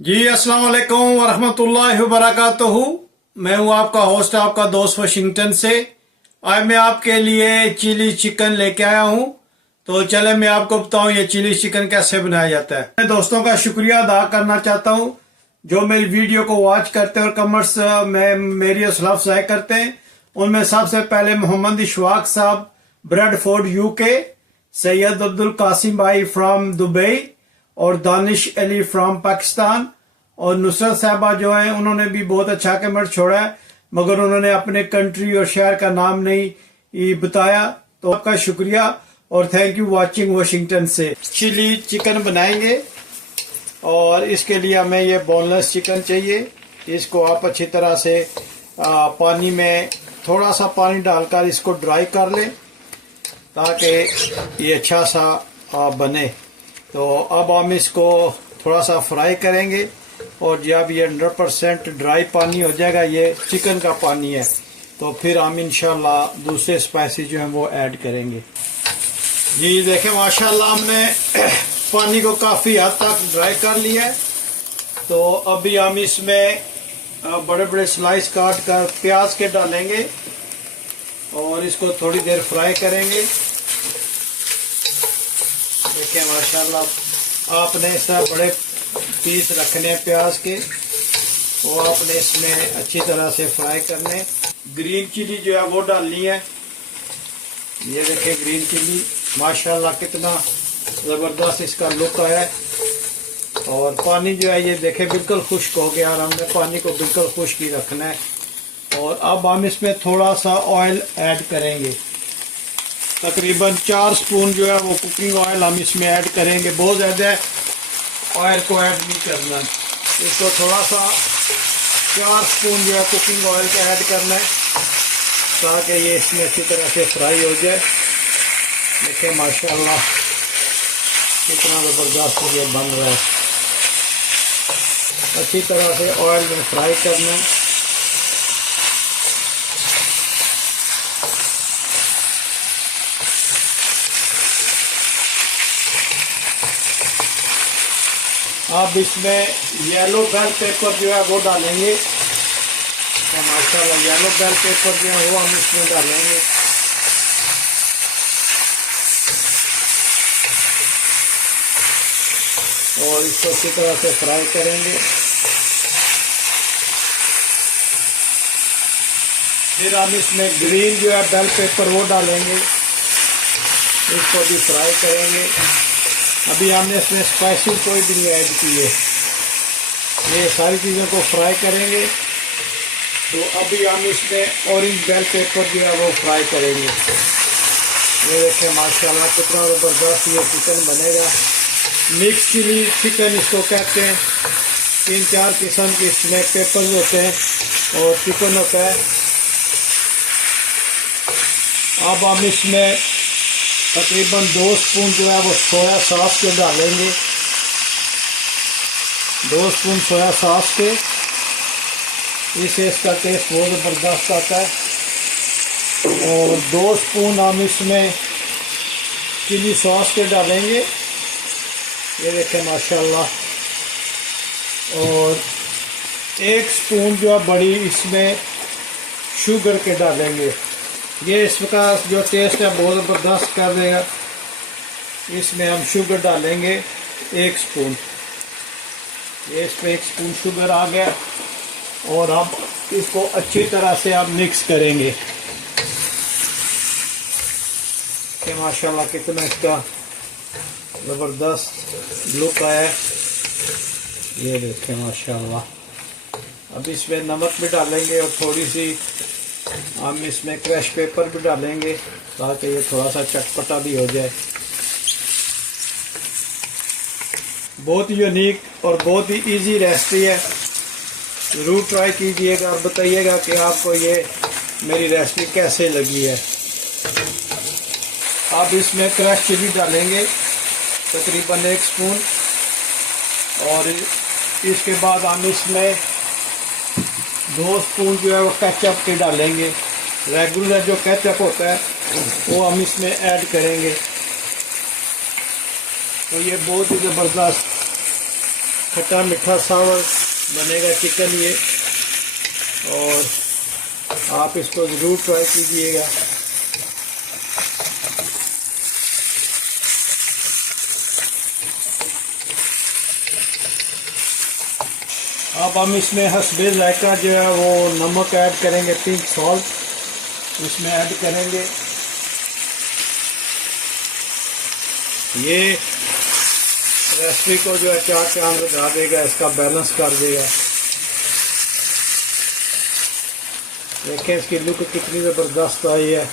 जी अस्सलाम वालेकुम वरहमतुल्लाहि वबरकातुहू। मैं हूं आपका होस्ट, आपका दोस्त वाशिंगटन से। आज मैं आपके लिए चिली चिकन लेके आया हूं। तो चले मैं आपको बताऊं ये चिली चिकन कैसे बनाया जाता है। मैं दोस्तों का शुक्रिया अदा करना चाहता हूं जो मेरी वीडियो को वॉच करते हैं और कमेंट्स में मेरी हौसला अफजाई करते हैं। उनमें सबसे पहले मोहम्मद इशफाक साहब, ब्रेडफोर्ड यूके, सैयद अब्दुल कासिम भाई फ्राम दुबई और दानिश अली फ्राम पाकिस्तान, और नुसरत साहबा जो है उन्होंने भी बहुत अच्छा कमेंट छोड़ा है, मगर उन्होंने अपने कंट्री और शहर का नाम नहीं बताया। तो आपका शुक्रिया और थैंक यू वाचिंग वाशिंगटन से। चिली चिकन बनाएंगे और इसके लिए हमें ये बोनलेस चिकन चाहिए। इसको आप अच्छी तरह से पानी में थोड़ा सा पानी डालकर इसको ड्राई कर लें ताकि ये अच्छा सा बने। तो अब हम इसको थोड़ा सा फ्राई करेंगे और जब ये 100% ड्राई पानी हो जाएगा, ये चिकन का पानी है, तो फिर हम इंशाल्लाह दूसरे स्पाइसी जो हैं वो ऐड करेंगे। जी देखें माशाल्लाह हमने पानी को काफ़ी हद तक ड्राई कर लिया है। तो अभी हम इसमें बड़े बड़े स्लाइस काट कर प्याज के डालेंगे और इसको थोड़ी देर फ्राई करेंगे। देखिए माशाल्लाह आपने इस तरह बड़े पीस रखने हैं प्याज के, वो आपने इसमें अच्छी तरह से फ्राई करने। ग्रीन चिली जो है वो डालनी है। ये देखिए ग्रीन चिली माशाल्लाह कितना ज़बरदस्त इसका लुक आया है। और पानी जो है ये देखे बिल्कुल खुश्क हो गया और हमने पानी को बिल्कुल खुश्क ही रखना है। और अब हम इसमें थोड़ा सा ऑयल ऐड करेंगे, तकरीबन 4 स्पून जो है वो कुकिंग ऑयल हम इसमें ऐड करेंगे। बहुत ज़्यादा ऑयल को ऐड नहीं करना, इसको थोड़ा सा 4 स्पून जो है कुकिंग ऑयल का ऐड करना है ताकि ये इसमें अच्छी तरह से फ्राई हो जाए। देखिए माशाल्लाह कितना ज़बरदस्त ये बन रहा है। अच्छी तरह से ऑयल में फ्राई करना है। अब इसमें येलो बेल पेपर जो है वो डालेंगे। तो माशाल्लाह येलो बेल पेपर जो है वो हम इसमें डालेंगे। और इसको अच्छी तरह से फ्राई करेंगे। फिर हम इसमें ग्रीन जो है बेल पेपर वो डालेंगे, इसको भी फ्राई करेंगे। अभी हमने इसमें स्पाइसी कोई भी नहीं ऐड की है, ये सारी चीज़ों को फ्राई करेंगे। तो अभी हम इसमें ऑरेंज बेल पेपर जो है वो फ्राई करेंगे। ये देखिए माशाल्लाह कितना ज़बरदस्त ये चिकन बनेगा। मिक्स चिली चिकन इसको कहते हैं। 3-4 किस्म के इसमें पेपर होते हैं और चिकन होता है। अब हम इसमें तकरीबन 2 स्पून जो है वो सोया सॉस के डालेंगे। 2 स्पून सोया सॉस के, इससे इसका टेस्ट बहुत ज़बरदस्त आता है। और 2 स्पून हम इसमें चिली सॉस के डालेंगे। ये देखें माशाल्लाह। और 1 स्पून जो है बड़ी इसमें शुगर के डालेंगे। ये इसका जो टेस्ट है बहुत ज़बरदस्त कर देगा। इसमें हम शुगर डालेंगे 1 स्पून। ये इसमें 1 स्पून शुगर आ गया और अब इसको अच्छी तरह से आप मिक्स करेंगे कि माशाल्लाह कितना इसका ज़बरदस्त लुक आया है। ये देखें माशाल्लाह। अब इसमें नमक भी डालेंगे और थोड़ी सी हम इसमें क्रश पेपर भी डालेंगे ताकि ये थोड़ा सा चटपटा भी हो जाए। बहुत यूनिक और बहुत ही इजी रेसिपी है, ज़रूर ट्राई कीजिएगा और बताइएगा कि आपको ये मेरी रेसिपी कैसे लगी है। अब इसमें क्रश चिली डालेंगे तकरीबन 1 स्पून। और इसके बाद हम इसमें 2 स्पून जो है वो केचप के डालेंगे। रेगुलर जो केचप होता है वो हम इसमें ऐड करेंगे। तो ये बहुत ही ज़बरदस्त खट्टा मीठा सावर बनेगा चिकन ये, और आप इसको ज़रूर ट्राई कीजिएगा। अब हम इसमें हस्बे जायका जो है वो नमक ऐड करेंगे, पिंक सॉल्ट इसमें ऐड करेंगे। ये रेसिपी को जो है चार चांद लगा देगा, इसका बैलेंस कर देगा। देखें इसकी लुक कितनी ज़बरदस्त आई है,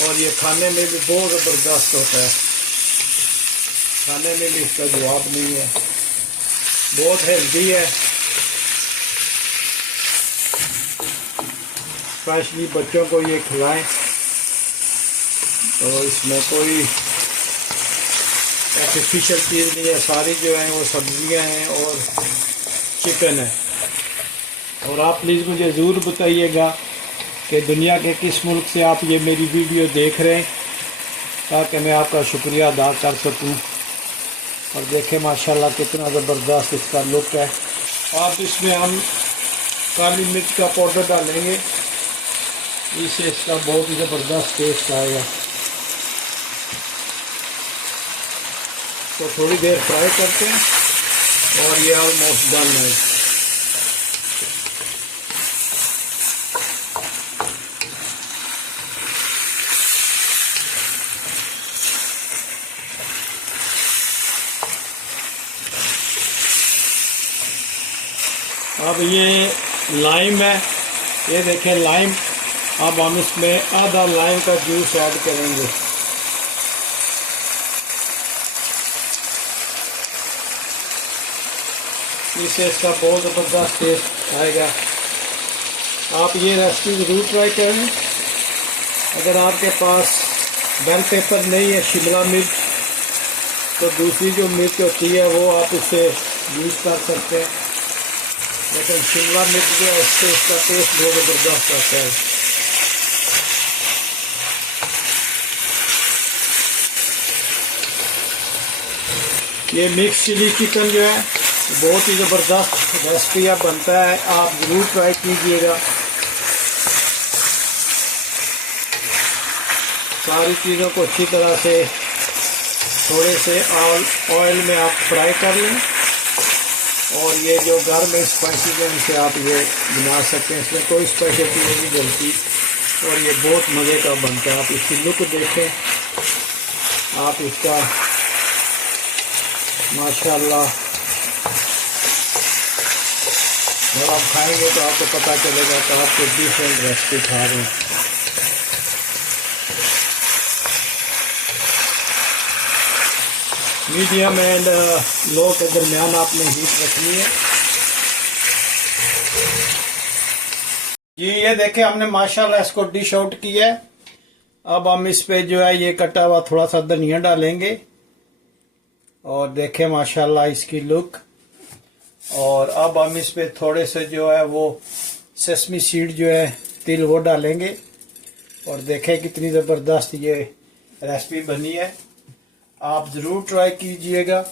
और ये खाने में भी बहुत ज़बरदस्त होता है, खाने में भी इसका जवाब नहीं है, बहुत हेल्दी है। स्पेशली बच्चों को ये खिलाएं, तो इसमें कोई आर्टिफिशियल चीज़ नहीं है, सारी जो है वो सब्जियां हैं और चिकन है। और आप प्लीज़ मुझे ज़रूर बताइएगा कि दुनिया के किस मुल्क से आप ये मेरी वीडियो देख रहे हैं, ताकि मैं आपका शुक्रिया अदा कर सकूं। और देखें माशाल्लाह कितना ज़बरदस्त इसका लुक है। आप इसमें हम काली मिर्च का पाउडर डालेंगे, इससे इसका बहुत ही ज़बरदस्त टेस्ट आएगा। तो थोड़ी देर फ्राई करते हैं, और ये ऑलमोस्ट डन है। अब ये लाइम है, ये देखें लाइम। अब हम इसमें आधा लाइम का जूस ऐड करेंगे। इससे इसका बहुत ज़बरदस्त टेस्ट आएगा। आप ये रेसिपी ज़रूर ट्राई करें। अगर आपके पास बेल पेपर नहीं है, शिमला मिर्च, तो दूसरी जो मिर्च होती है वो आप उससे यूज़ कर सकते हैं, लेकिन शिमला मिर्च जो है इससे इसका टेस्ट बहुत ज़बरदस्त आता है। ये मिक्स चिली चिकन जो है बहुत ही ज़बरदस्त रेसिपी बनता है, आप ज़रूर ट्राई कीजिएगा। सारी चीज़ों को अच्छी तरह से थोड़े से ऑयल में आप फ्राई कर लें, और ये जो घर में स्पाइसी है इनसे आप ये बना सकते हैं, इसमें कोई स्पेशल चीज़ नहीं डलती, और ये बहुत मज़े का बनता है। आप इसकी लुक देखें, आप इसका माशाल्लाह जब आप खाएंगे तो आपको पता चलेगा कि आप कोई डिफरेंट रेसिपी खा रहे हैं। मीडियम एंड लो के दरमियान आपने हीट रखनी है। जी ये देखें हमने माशाल्लाह इसको डिश आउट किया है। अब हम इस पे जो है ये कटा हुआ थोड़ा सा धनिया डालेंगे, और देखें माशाल्लाह इसकी लुक। और अब हम इस पे थोड़े से जो है वो सेसमी सीड जो है तिल वो डालेंगे, और देखें कितनी ज़बरदस्त ये रेसिपी बनी है। आप ज़रूर ट्राई कीजिएगा,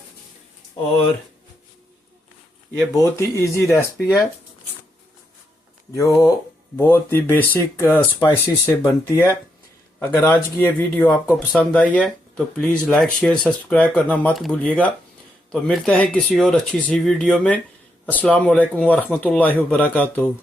और ये बहुत ही इजी रेसिपी है जो बहुत ही बेसिक स्पाइसी से बनती है। अगर आज की ये वीडियो आपको पसंद आई है तो प्लीज़ लाइक शेयर सब्सक्राइब करना मत भूलिएगा। तो मिलते हैं किसी और अच्छी सी वीडियो में। अस्सलाम वालेकुम व रहमतुल्लाहि व बरकातुहू।